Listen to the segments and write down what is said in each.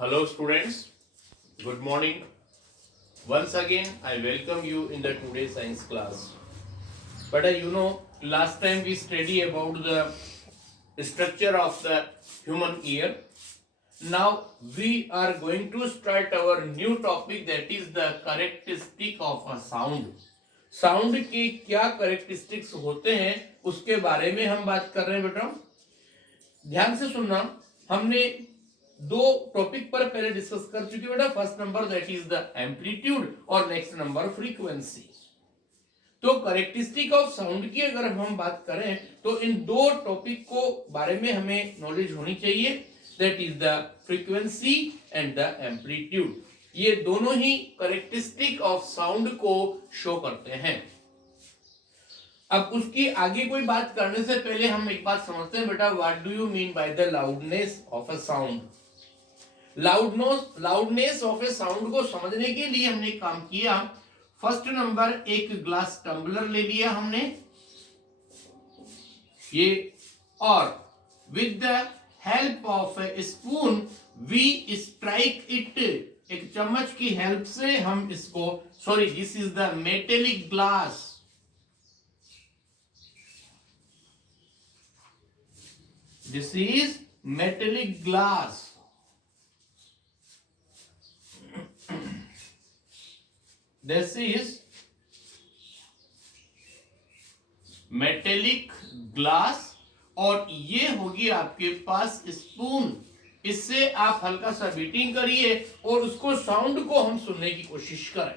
Hello students, good morning. Once again I welcome you in the today science class. But last time we study about the structure of the human ear. Now we are going to start our new topic, that is the characteristic of a sound. Sound के क्या characteristics होते हैं उसके बारे में हम बात कर रहे हैं बेटा। ध्यान से सुनना, हमने दो टॉपिक पर पहले डिस्कस कर चुके बेटा। First number that is the amplitude और नेक्स्ट नंबर फ्रीक्वेंसी। तो करेक्टरिस्टिक ऑफ साउंड की अगर हम बात करें तो इन दो टॉपिक को बारे में हमें नॉलेज होनी चाहिए, that is the frequency and the amplitude. ये दोनों ही करेक्टरिस्टिक ऑफ साउंड को शो करते हैं। अब उसकी आगे कोई बात करने से पहले हम एक बात समझते हैं बेटा, what do you mean by the loudness of a sound. Loudness of a sound को समझने के लिए हमने काम किया। फर्स्ट नंबर, एक ग्लास टम्बलर ले लिया हमने ये, और with the help of a spoon we strike it, एक चम्मच की हेल्प से हम इसको, sorry this is the metallic glass, this is metallic glass. This is metallic glass और ये होगी आपके पास स्पून। इससे आप हल्का सा बीटिंग करिए और उसको साउंड को हम सुनने की कोशिश करें।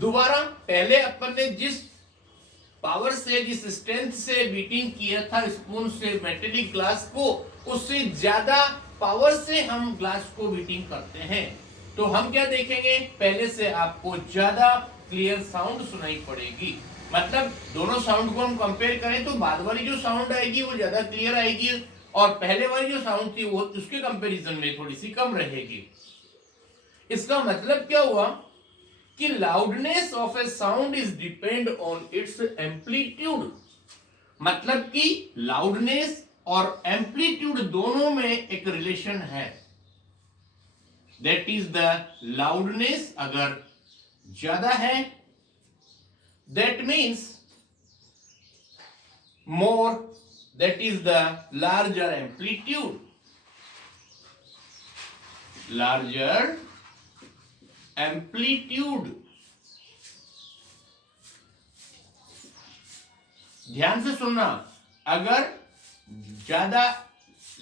दोबारा, पहले अपन ने जिस पावर से, जिस स्ट्रेंथ से बीटिंग किया था स्पून से मेटेलिक ग्लास को, उससे ज्यादा पावर से हम ग्लास को बीटिंग करते हैं। तो हम क्या देखेंगे, पहले से आपको ज्यादा क्लियर साउंड सुनाई पड़ेगी। मतलब दोनों साउंड को हम कंपेयर करें तो बाद वाली जो साउंड आएगी वो ज्यादा क्लियर आएगी और पहले वाली जो साउंड थी वो उसके कंपैरिजन में थोड़ी सी कम रहेगी। इसका मतलब क्या हुआ कि loudness of a sound is depend on it's amplitude. मतलब कि लाउडनेस और एम्पलीट्यूड दोनों में एक रिलेशन है। दैट इज द लाउडनेस अगर ज्यादा है, that means more, that is the larger amplitude, larger amplitude. ध्यान से सुनना, अगर ज्यादा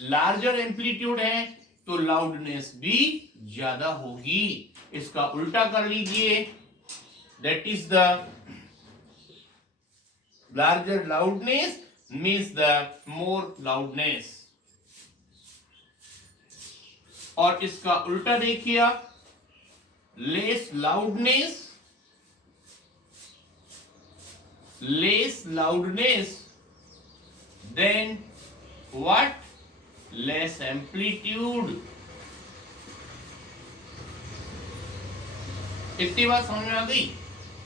लार्जर एम्पलीट्यूड है तो लाउडनेस भी ज्यादा होगी। इसका उल्टा कर लीजिए, that is the larger loudness means the more loudness. और इसका उल्टा देखिए आप, less loudness then what, less amplitude। इतनी बात समझ में आ गई।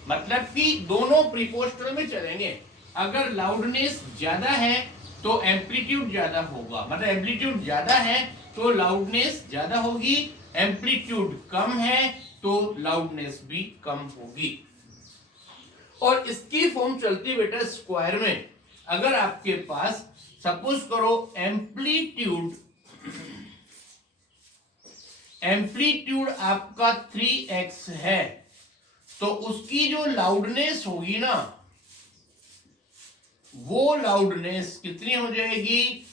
मतलब कि दोनों प्रीपोस्टरल में चलेंगे। अगर लाउडनेस ज्यादा है तो एम्पलीट्यूड ज्यादा होगा, मतलब एम्पलीट्यूड ज्यादा है तो लाउडनेस ज्यादा होगी, एम्पलीट्यूड कम है तो लाउडनेस भी कम होगी। और इसकी फॉर्म चलती है बेटा स्क्वायर में। अगर आपके पास सपोज करो एम्पलीट्यूड आपका 3x है तो उसकी जो लाउडनेस होगी ना, वो लाउडनेस कितनी हो जाएगी,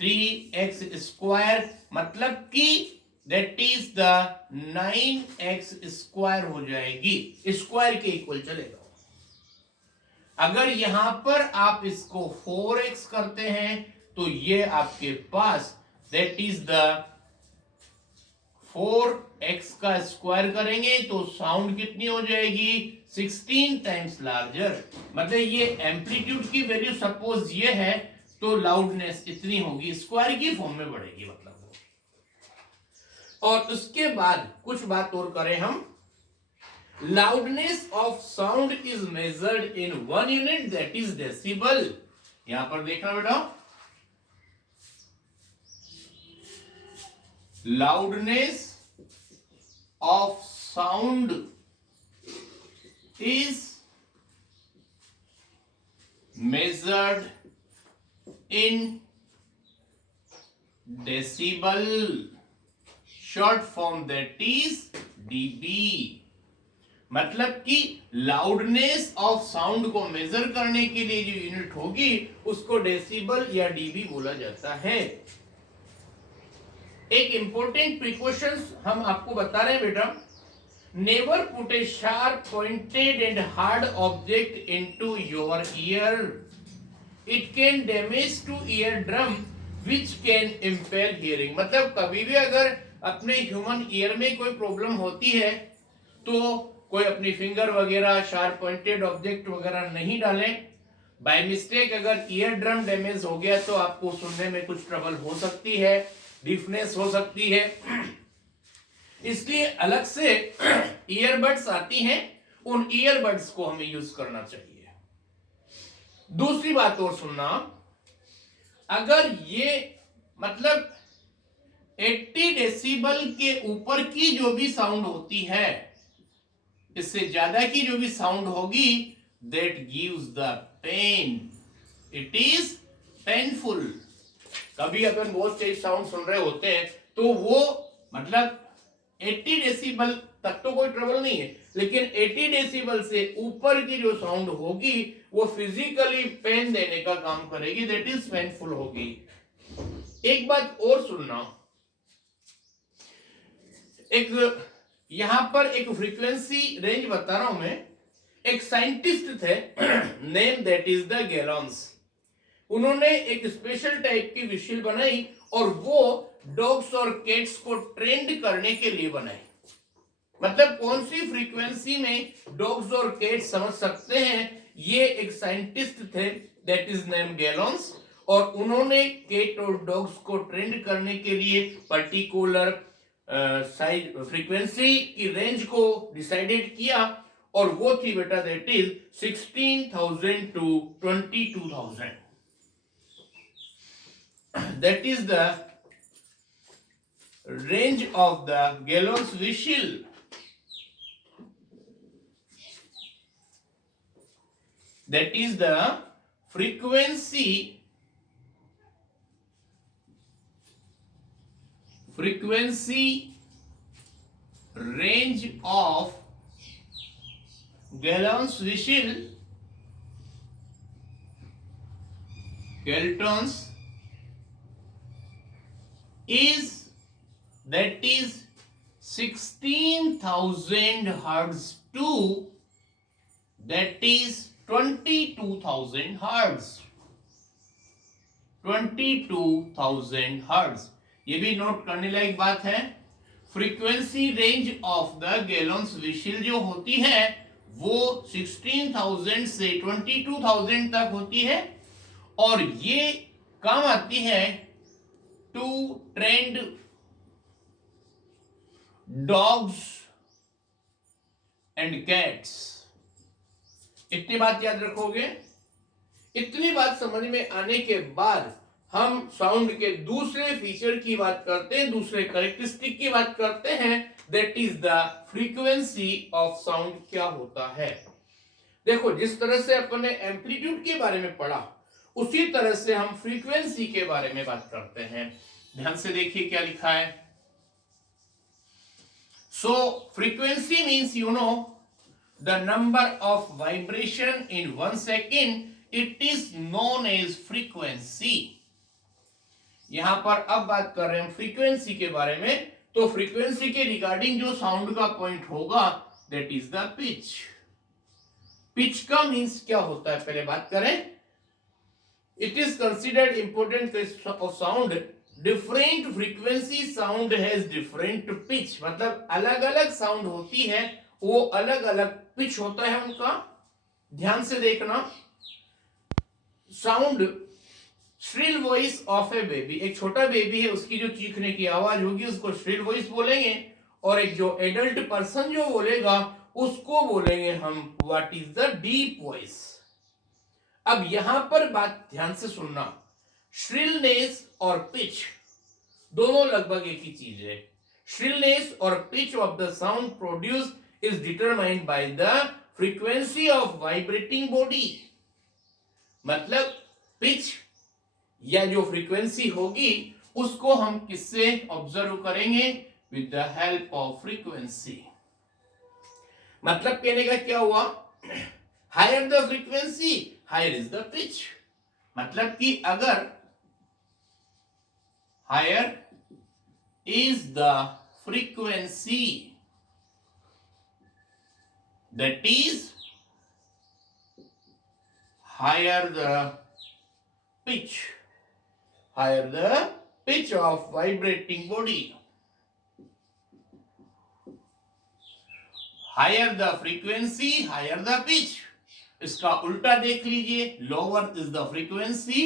3x स्क्वायर। मतलब कि that is the 9x square हो जाएगी, स्क्वायर के इक्वल चलेगा। अगर यहां पर आप इसको 4x करते हैं तो ये आपके पास दैट इज द 4x का स्क्वायर करेंगे तो साउंड कितनी हो जाएगी, 16 टाइम्स लार्जर। मतलब ये एम्पलीट्यूड की वैल्यू सपोज ये है तो लाउडनेस इतनी होगी, स्क्वायर की फॉर्म में बढ़ेगी मतलब। और उसके बाद कुछ बात और करें हम, loudness of sound is measured in 1 unit that is decibel. यहां पर देखना बेटा, loudness of sound is measured in decibel, short form that is dB। मतलब कि लाउडनेस ऑफ साउंड को मेजर करने के लिए जो यूनिट होगी उसको डेसिबल या डीबी बोला जाता है। एक इंपॉर्टेंट प्रिकॉशंस हम आपको बता रहे हैं बेटा, never put A sharp pointed and hard object into your year, it can damage two ear drum which can impair hearing. मतलब कभी भी अगर अपने ह्यूमन ईयर में कोई प्रॉब्लम होती है तो कोई अपनी फिंगर वगैरह शार्प पॉइंटेड ऑब्जेक्ट वगैरह नहीं डालें। बाय मिस्टेक अगर ईयर ड्रम डैमेज हो गया तो आपको सुनने में कुछ ट्रबल हो सकती है, डिफनेस हो सकती है, इसलिए अलग से ईयरबड्स आती हैं, उन ईयरबड्स को हमें यूज करना चाहिए। दूसरी बात और सुनना, अगर ये मतलब 80 डेसिबल के ऊपर की जो भी साउंड होती है, इससे ज्यादा की जो भी साउंड होगी, that gives the pain, it is painful। कभी अपन बहुत तेज साउंड सुन रहे होते हैं तो वो मतलब 80 डेसिबल तक तो कोई ट्रबल नहीं है, लेकिन 80 डेसिबल से ऊपर की जो साउंड होगी वो फिजिकली पेन देने का काम करेगी, दैट इज पेनफुल होगी। एक बात और सुनना, एक यहां पर एक फ्रीक्वेंसी रेंज बता रहा हूं मैं। एक साइंटिस्ट थे नेम दैट इज द गैलॉन्स, उन्होंने एक स्पेशल टाइप की व्हिसिल बनाई और वो डॉग्स और कैट्स को ट्रेंड करने के लिए बनाई। मतलब कौन सी फ्रीक्वेंसी में डॉग्स और कैट्स समझ सकते हैं, ये एक साइंटिस्ट थे दैट इज नेम गैलॉन्स, और उन्होंने कैट और डॉग्स को ट्रेंड करने के लिए पर्टिकुलर साइज फ्रीक्वेंसी की रेंज को डिसाइडेड किया, और वो थी बेटा that is 16,000 to 22,000। That is the range of the Galton's whistle. That is the frequency range of Gallon's whistle, Galton's, is that is 16,000 hertz to that is 22,000 hertz। 22,000 hertz, ये भी note करने लायक बात है। Frequency range of the Galton's whistle जो होती है वो 16,000 से 22,000 तक होती है, और ये काम आती है to trained dogs and cats. इतनी बात याद रखोगे। इतनी बात समझ में आने के बाद हम साउंड के दूसरे फीचर की बात करते हैं, दूसरे कैरेक्टरिस्टिक की बात करते हैं, that is the frequency of sound क्या होता है। देखो, जिस तरह से अपन ने एम्पलीट्यूड के बारे में पढ़ा, उसी तरह से हम फ्रीक्वेंसी के बारे में बात करते हैं। ध्यान से देखिए क्या लिखा है। So frequency means you know the number of vibration in 1 second, it is known as frequency. यहां पर अब बात कर रहे हैं फ्रीक्वेंसी के बारे में, तो फ्रीक्वेंसी के रिगार्डिंग जो साउंड का पॉइंट होगा that is the pitch. Pitch का मींस क्या होता है पहले बात करें। It is considered important of sound, different frequency sound has different pitch. मतलब अलग अलग साउंड होती है, वो अलग अलग पिच होता है उनका। ध्यान से देखना, sound shrill voice of A baby, एक छोटा बेबी है उसकी जो चीखने की आवाज होगी उसको श्रिल वॉइस बोलेंगे, और एक जो एडल्ट पर्सन जो बोलेगा उसको बोलेंगे हम what is the deep voice. अब यहां पर बात ध्यान से सुनना, श्रिलनेस और पिच दोनों लगभग एक ही चीज है। श्रिलनेस और pitch of the sound produce is determined by the frequency of vibrating body. मतलब पिच या जो फ्रीक्वेंसी होगी उसको हम किससे ऑब्जर्व करेंगे? With the help of frequency. मतलब कहने का क्या हुआ? Higher the frequency higher is the pitch. मतलब कि अगर higher is the frequency that is higher the pitch of vibrating body, higher the frequency higher the pitch। इसका उल्टा देख लीजिए, lower is the frequency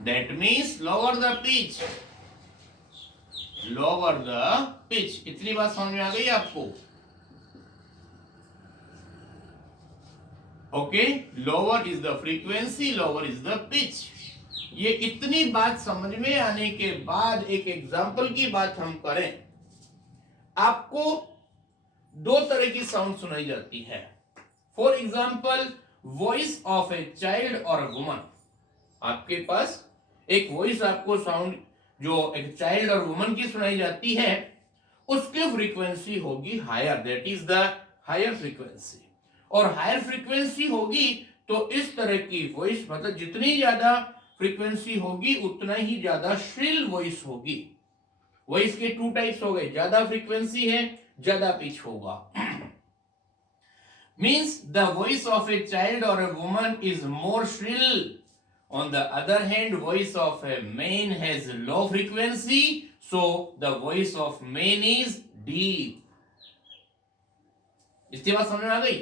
that means lower the pitch। इतनी बात समझ में आ गई आपको? Okay, lower is the frequency lower is the pitch. ये इतनी बात समझ में आने के बाद एक एग्जांपल की बात हम करें। आपको दो तरह की साउंड सुनाई जाती है। For example voice of a child और अ वुमन। आपके पास एक वॉइस आपको साउंड जो एक चाइल्ड और वुमन की सुनाई जाती है, उसकी फ्रीक्वेंसी होगी higher, that is the higher frequency. और हायर फ्रीक्वेंसी होगी तो इस तरह की वॉइस, मतलब जितनी ज्यादा फ्रीक्वेंसी होगी उतना ही ज्यादा श्रिल वॉइस होगी। वॉइस के टू टाइप्स हो गए, ज्यादा फ्रीक्वेंसी है ज्यादा पिच होगा। Means the voice of a child और a woman is more shrill. On the other hand, voice of a man has low frequency, so the voice of man is deep। इसकी बात समझ में आ गई?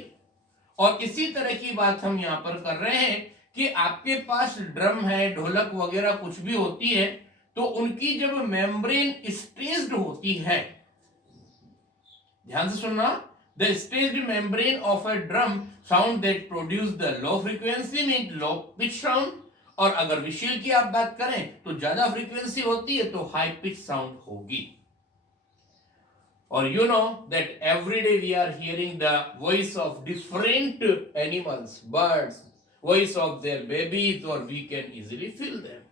और इसी तरह की बात हम यहां पर कर रहे हैं कि आपके पास ड्रम है, ढोलक वगैरह कुछ भी होती है, तो उनकी जब मेम्ब्रेन स्ट्रेच्ड होती है, ध्यान से सुनना, the stretched membrane of a drum sound that produce the low frequency mean low pitch sound. और अगर विशिल की आप बात करें तो ज्यादा फ्रीक्वेंसी होती है तो हाई पिच साउंड होगी। और you know that every day we are hearing the voice of different animals, birds, voice of their babies, और we can easily feel them.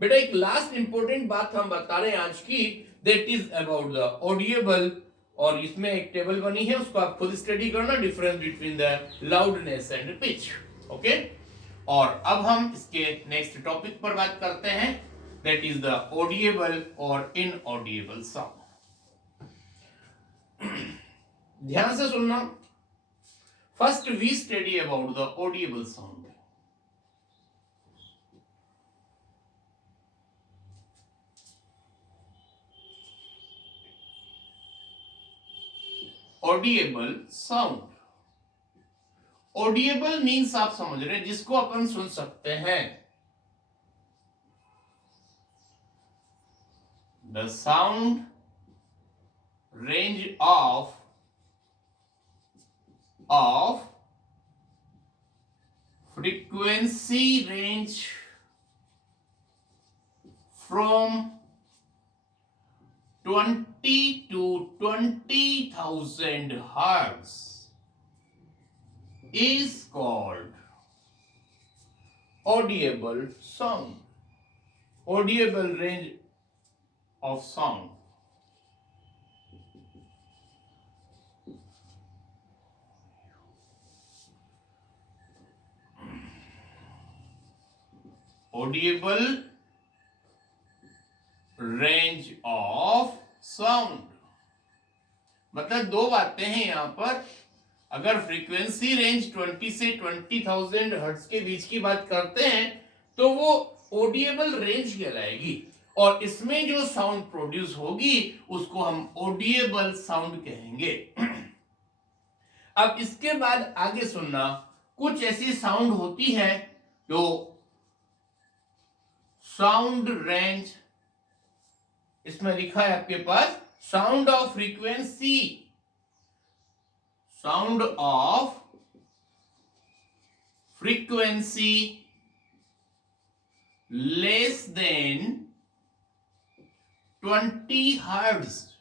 बेटा एक लास्ट इंपॉर्टेंट बात हम बता रहे हैं आज की, that is about the audible. और इसमें एक टेबल बनी है, उसको आप खुद स्टडी करना, difference between the loudness and pitch. Okay, और अब हम इसके नेक्स्ट टॉपिक पर बात करते हैं, दैट इज द ऑडिएबल और इनऑडिएबल साउंड। ध्यान से सुनना। First we study about the audible sound. Audible sound, audible means आप समझ रहे हैं जिसको अपन सुन सकते हैं। The sound range of frequency range from 20 to 20,000 hertz is called audible sound, audible range of sound। audible range of sound मतलब दो बातें हैं यहां पर। अगर फ्रीक्वेंसी रेंज 20 से 20,000 हर्ट्ज के बीच की बात करते हैं तो वो ऑडिएबल रेंज कहलाएगी, और इसमें जो साउंड प्रोड्यूस होगी उसको हम ऑडिएबल साउंड कहेंगे। अब इसके बाद आगे सुनना, कुछ ऐसी साउंड होती है जो साउंड रेंज, इसमें लिखा है आपके पास sound of frequency frequency less than 20 hertz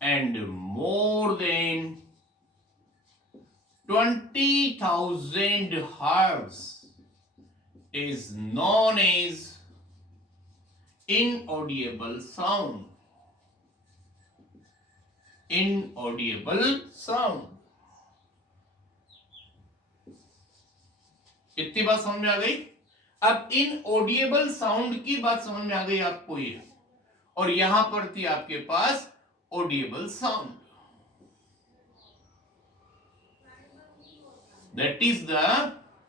and more than 20,000 hertz is known as inaudible sound. Inaudible sound. इतनी बात समझ में आ गई। अब इनऑडिएबल साउंड की बात समझ में आ गई आपको ये, और यहां पर थी आपके पास audible sound, that is the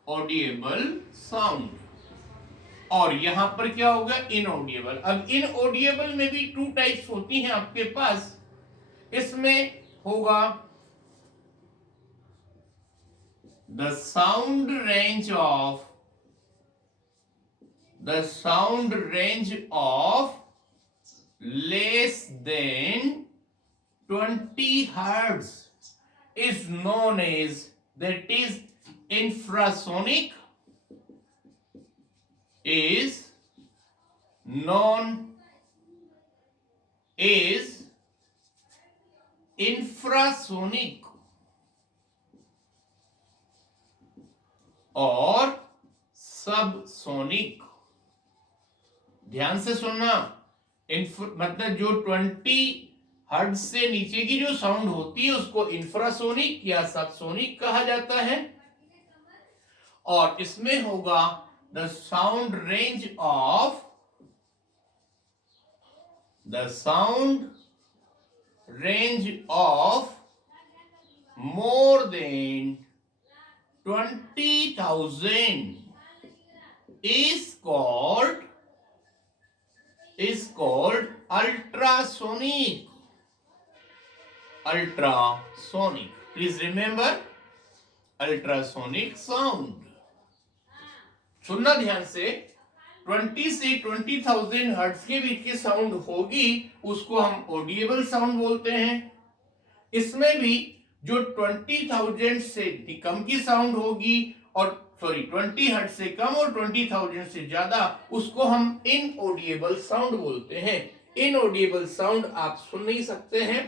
audible sound. और यहां पर क्या होगा, इनऑडिएबल। अब इनऑडिएबल में भी टू टाइप्स होती हैं आपके पास। इसमें होगा the sound range of less than 20 hertz is known as, that is infrasonic, is known as infrasonic और सबसोनिक। ध्यान से सुनना, मतलब जो 20 हर्ट्ज से नीचे की जो साउंड होती है उसको इंफ्रासोनिक या सबसोनिक कहा जाता है। और इसमें होगा the sound range of more than 20,000 is called ultrasonic. Ultrasonic. Please remember ultrasonic sound. सुनना ध्यान से, 20 से 20,000 हर्ट्ज के बीच की साउंड होगी उसको हम ऑडिएबल साउंड बोलते हैं। इसमें भी जो 20,000 से कम की साउंड होगी, और 20 हर्ट्ज से कम और 20,000 से ज्यादा, उसको हम इनऑडिएबल साउंड बोलते हैं। इनऑडिएबल साउंड आप सुन नहीं सकते हैं।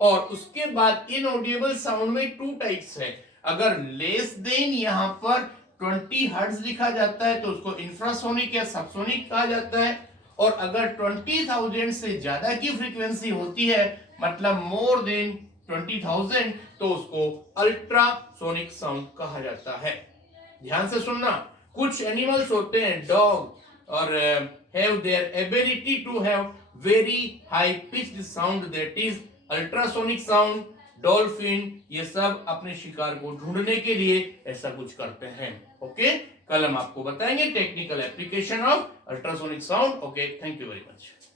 और उसके बाद इनऑडिएबल साउंड में टू टाइप्स है। अगर लेस देन यहां पर 20 हर्ट्ज लिखा जाता है तो उसको इंफ्रासोनिक या सबसोनिक कहा जाता है। और अगर 20,000 से ज्यादा की फ्रीक्वेंसी होती है, मतलब मोर देन 20,000, तो उसको अल्ट्रासोनिक साउंड कहा जाता है। ध्यान से सुनना, कुछ एनिमल्स होते हैं डॉग, और have their ability to have very high pitched sound, that is ultrasonic sound. Dolphin, ये सब अपने शिकार को ढूंढने के लिए ऐसा कुछ करते हैं। ओके, कल हम आपको बताएंगे technical application of ultrasonic sound. Okay, thank you very much.